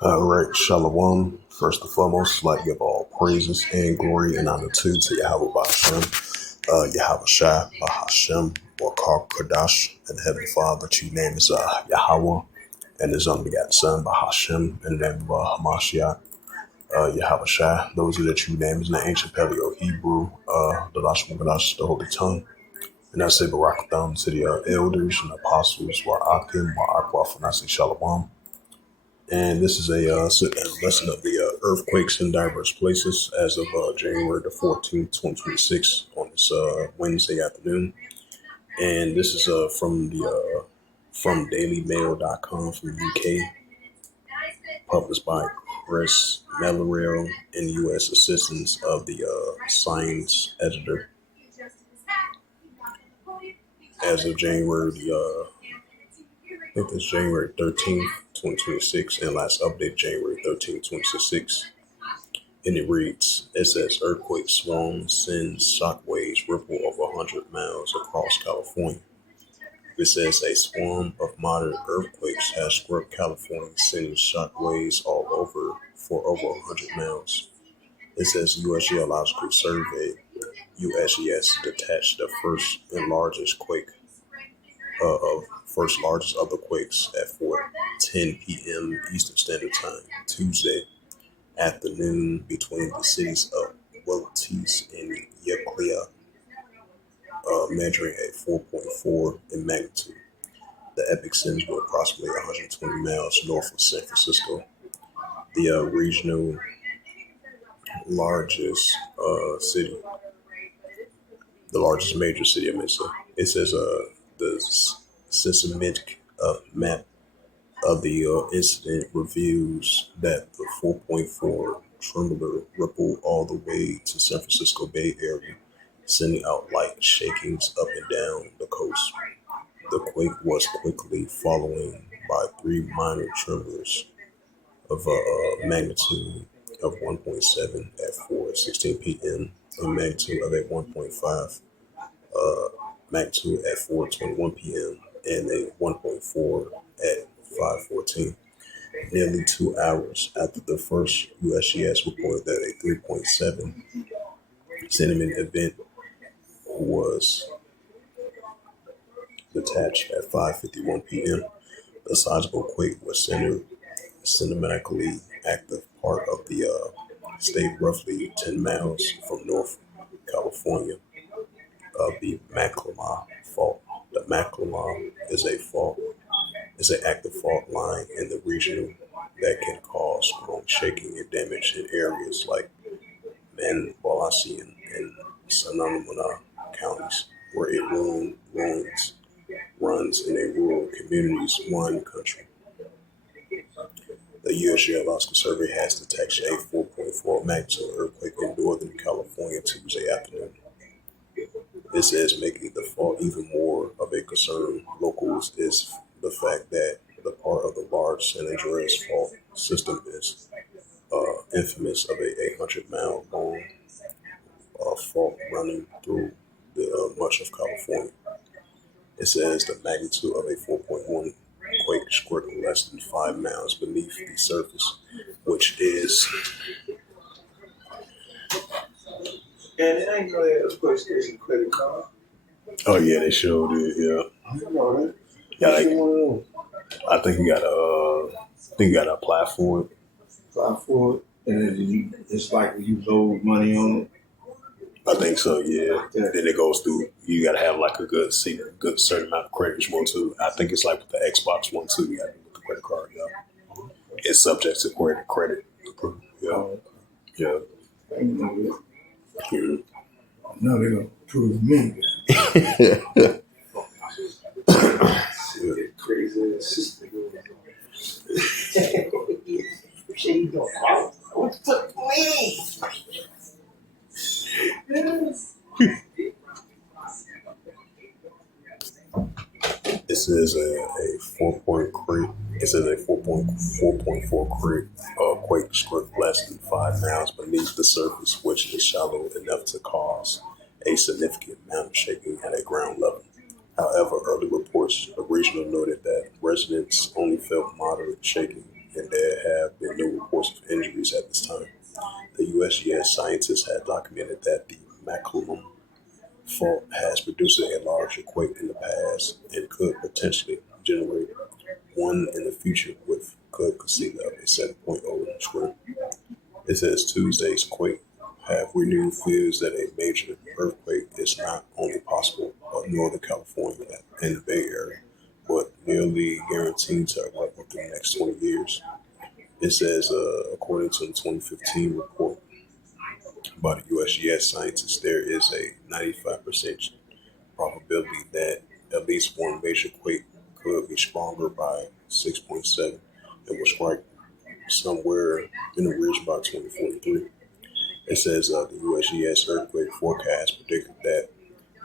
All right, Shalom. First and foremost, like give all praises and glory and honor to Yahweh Ba'ashem, Yahweh Shai, Bahashem, or Kar Kadash, and Heavenly Father. Chief name is Yahweh, and His unbegotten Son, Bahashem, in the name of Hamashiach, Yahweh Shai. Those are the true names in the ancient Paleo Hebrew, the Lashon Kadash, the Holy Tongue. And I say Barakatham to the elders and apostles, Wa'akim, Wa'akwa, Fanasi Shalom. And this is a lesson of the earthquakes in diverse places as of January the 14th, 2026 on this Wednesday afternoon. And this is from dailymail.com from UK, published by Chris Mellerill and U.S. Assistance of the Science Editor as of January I think it's January 13th, 2026, and last update January 13th, 2026. And it reads, it says, earthquake swarm sends shockwaves ripple over 100 miles across California. It says a swarm of moderate earthquakes has struck California, sending shockwaves all over for over 100 miles. It says U.S. Geological Survey, USGS, detached the first and largest of the quakes at 4:10 p.m. Eastern Standard Time, Tuesday afternoon, between the cities of Wilkes and Euclid, measuring at 4.4 in magnitude. The epicenters were approximately 120 miles north of San Francisco. The regional largest city, the largest major city, I may say. It says the seismic map of the incident reveals that the 4.4 tremor rippled all the way to San Francisco Bay Area, sending out light shakings up and down the coast. The quake was quickly followed by three minor tremors of magnitude of 1.7 at 4:16 p.m. and magnitude of a 1.5 magnitude at 4:21 p.m. and a 1.4 at 5:14. Nearly 2 hours after the first, USGS reported that a 3.7 centimeter event was detached at 5:51 p.m. The sizable quake was centered cinematically active part of the state, roughly 10 miles from North California, of the McLemore Fault. The McLemore is an active fault line in the region that can cause strong shaking and damage in areas like Manalassian and Sonoma counties, where it runs in a rural communities one country. The U.S. Geological Survey has detected a 4.4 magnitude earthquake in Northern California Tuesday afternoon. This is making the fault even more of a concern. Locals is the fact that the part of the large San Andreas fault system is infamous of a 100-mile long fault running through the much of California. It says the magnitude of a 4.1 quake struck less than 5 miles beneath the surface, which is. And it ain't know that earthquake station credit card. Oh yeah, they sure did. Yeah. I didn't know that. Yeah, What's like, one of those? I think you gotta apply for it. Apply for it, and then it's like you load money on it. I think so. Yeah. Yeah. Then it goes through. You gotta have like a good certain amount of credit you want to. I think it's like with the Xbox One too. You gotta do with the credit card. Yeah. It's subject to credit. Yeah. Yeah. I didn't know that. Yeah. Now they're gonna prove me. Crazy sister. She don't call. What's the plan? This is a 4-point quake. It says a 4.4 quake struck less than 5 miles beneath the surface, which is shallow enough to cause a significant amount of shaking at a ground level. However, early reports of regional noted that residents only felt moderate shaking, and there have been no reports of injuries at this time. The USGS scientists had documented that the Maclellan fault has produced a large quake in the past and could potentially generate one in the future with good conceived of a 7.0 square. It says Tuesday's quake have renewed fears that a major earthquake is not only possible of Northern California and the Bay Area, but nearly guaranteed to erupt within the next 20 years. It says, according to the 2015 report by the USGS scientists, there is a 95% probability that at least one major quake could be stronger by 6.7 and will strike somewhere in the region by 2043. It says the USGS earthquake forecast predicted that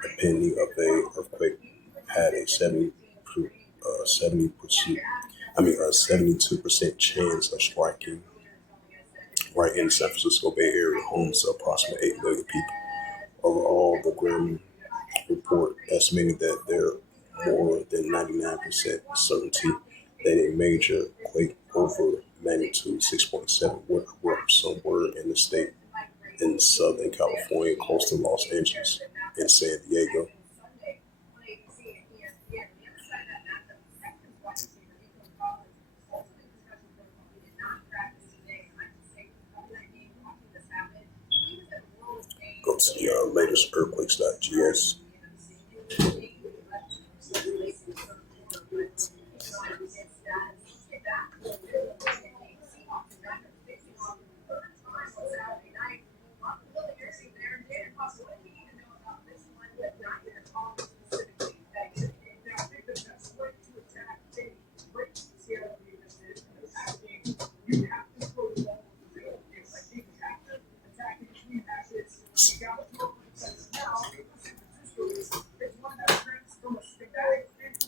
the pending of a earthquake had a 72% chance of striking right in the San Francisco Bay Area, home to approximately 8 million people. Overall, the Grim report estimated that there are more than 99% certainty that a major quake over magnitude 6.7 would erupt somewhere in the state in Southern California, close to Los Angeles and San Diego. Go to the latest earthquakes.gs.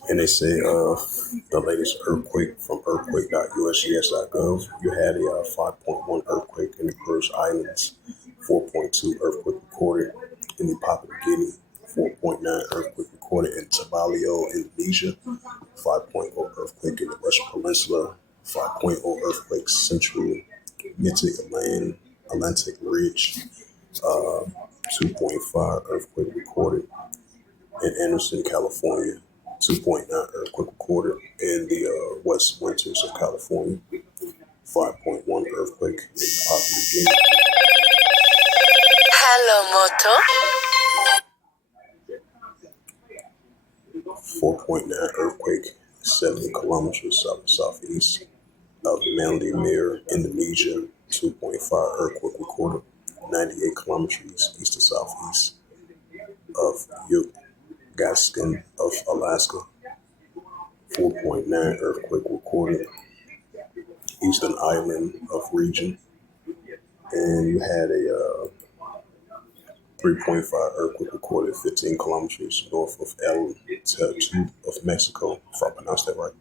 And they say the latest earthquake from earthquake.usgs.gov. You had a 5.1 earthquake in the Kurdish Islands, 4.2 earthquake recorded in the Papua New Guinea, 4.9 earthquake recorded in Tuvalu, Indonesia, 5.0 earthquake in the Russian Peninsula, 5.0 earthquake central Atlantic Ridge, 2.5 earthquake recorded in Anderson, California, 2.9 earthquake recorded in the West Winters of California, 5.1 earthquake in Papua New Guinea. Hello, Moto. 4.9 earthquake, 70 kilometers southeast of Manly Mir, Indonesia, 2.5 earthquake recorded, 98 kilometers east to southeast of Gaskin of Alaska, 4.9 earthquake recorded eastern island of region, and you had a 3.5 earthquake recorded 15 kilometers north of El Tetu of Mexico, if I pronounced that right.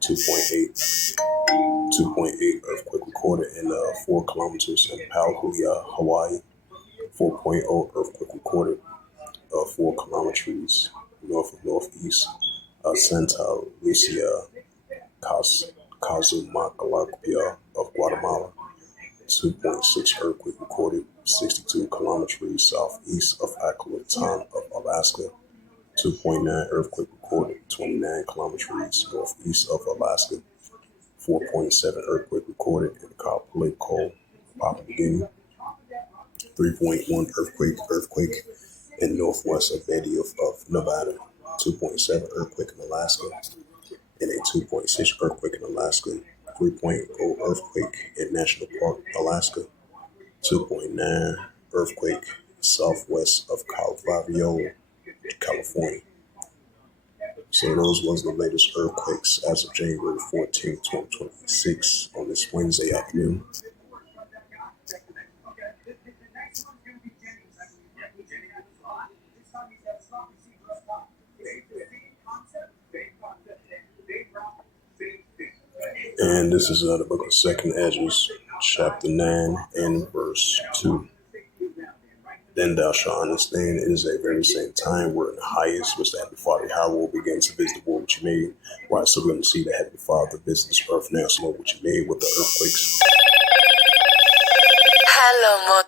2.8 earthquake recorded in 4 kilometers in Paluhia, Hawaii. 4.0 earthquake recorded 4 kilometers north of northeast Santa Lucia, Cazumalacopia of Guatemala. 2.6 earthquake recorded 62 kilometers southeast of Acolatan of Alaska. 2.9 earthquake recorded 29 kilometers northeast of Alaska. 4.7 earthquake recorded in Kapolei, Papua New Guinea. 3.1 earthquake in northwest of Betty of Nevada. 2.7 earthquake in Alaska, and a 2.6 earthquake in Alaska. 3.0 earthquake in National Park, Alaska. 2.9 earthquake southwest of Calvario, California. So those was the latest earthquakes as of January 14, 2026 on this Wednesday afternoon. And this is the book of 2nd Ezra, chapter 9 and verse 2. Then thou shalt understand it is a very same time where in the highest was the Heavenly Father Yahweh will begin to visit the world which he made. Right, so we're going to see the Heavenly Father visit this earth now, so which he made with the earthquakes. Hello,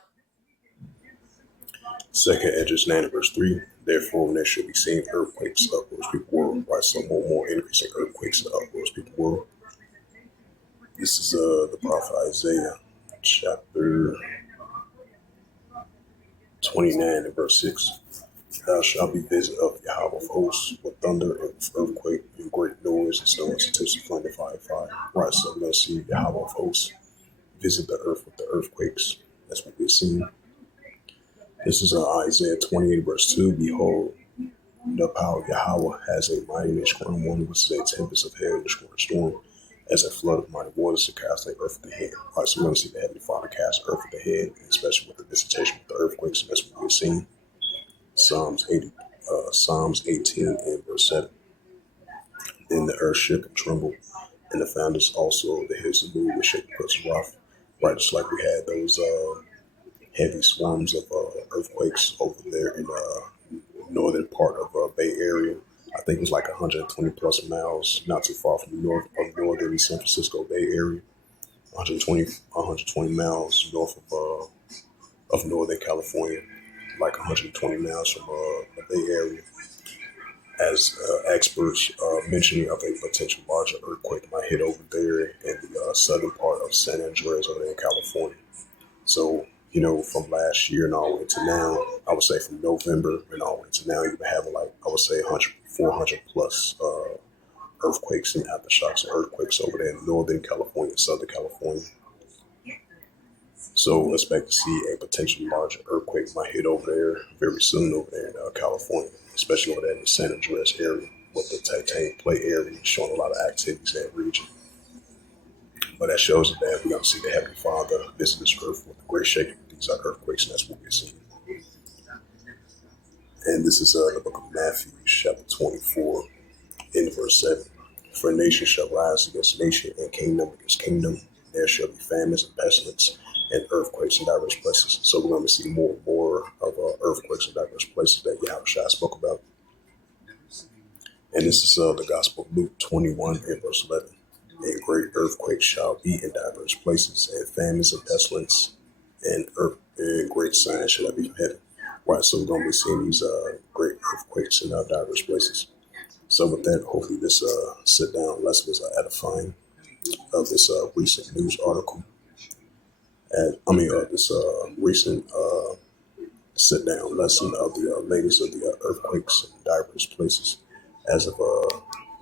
Second Edges 9 verse 3. Therefore, when there should be seen earthquakes up where people were, right? So more increasing earthquakes up where people were. This is the prophet Isaiah, chapter 29 and verse 6. Thou shalt be visited of Yahweh of hosts with thunder and with earthquake and great noise and stones and tips of flame and fire. Right, so we're going to see Yahweh of hosts visit the earth with the earthquakes. That's what we're seeing. This is Isaiah 28 verse 2. Behold, the power of Yahweh has a mighty and strong one, which is a tempest of hail and a storm, as a flood of mighty waters to cast the earth at the head. Right, so we're going to see the Heavenly Father cast earth at the head, especially with the visitation with the earthquakes, and that's what we're seeing. Psalms 18 and verse 7. Then the earth shook and trembled, and the founders also of the hills of moved and shook because of wrath. Right, just like we had those heavy swarms of earthquakes over there in northern part of Bay Area. I think it was like 120 plus miles, not too far from northern San Francisco Bay Area. 120 miles north of Northern California, like 120 miles from the Bay Area. As experts mentioning of a potential larger earthquake might hit over there in the southern part of San Andreas over there in California. So, from last year and all the way to now, I would say from November and all the way to now, you've been having like, I would say 400 plus earthquakes and aftershocks and earthquakes over there in Northern California, Southern California. So expect to see a potential larger earthquake might hit over there very soon over there in California, especially over there in the San Andreas area with the titanium plate area showing a lot of activities in that region. But that shows that we're going to see the Heavenly Father visit this earth with a great shaking. These are earthquakes, and that's what we're seeing. And this is the book of Matthew, chapter 24, in verse 7. For nation shall rise against nation, and kingdom against kingdom. There shall be famines and pestilence and earthquakes in diverse places. So we're going to see more and more of earthquakes in diverse places that Yahushua spoke about. And this is the Gospel of Luke 21 and verse 11. And great earthquakes shall be in diverse places, and famines and pestilence, and great signs shall be from heaven. Right, so we're going to be seeing these great earthquakes in diverse places. So with that, hopefully this sit-down lesson was edifying of this recent news article. And this recent sit-down lesson of the latest of the earthquakes in diverse places as of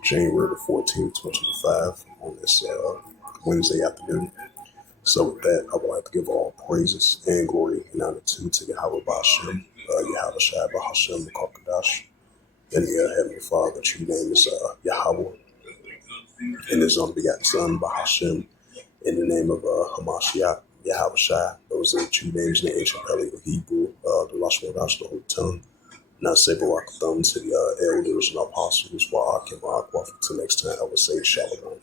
January the 14th, 2025 on this Wednesday afternoon. So with that, I would like to give all praises and glory and honor to Yahweh Ba'Shem, Yahweh Shai Ba'Hashem, the Kokadash, and the Heavenly Father. True name is Yahweh, and his only begotten Son, Ba'Hashem, in the name of Hamashiach, Yahweh Shai. Those are the true names in the ancient Paleo Hebrew, the Lashon Dash, the Holy Tongue. Now say Barakathon to the elders and apostles, Wa'ak and Wa'ak. Till next time, I would say Shalom.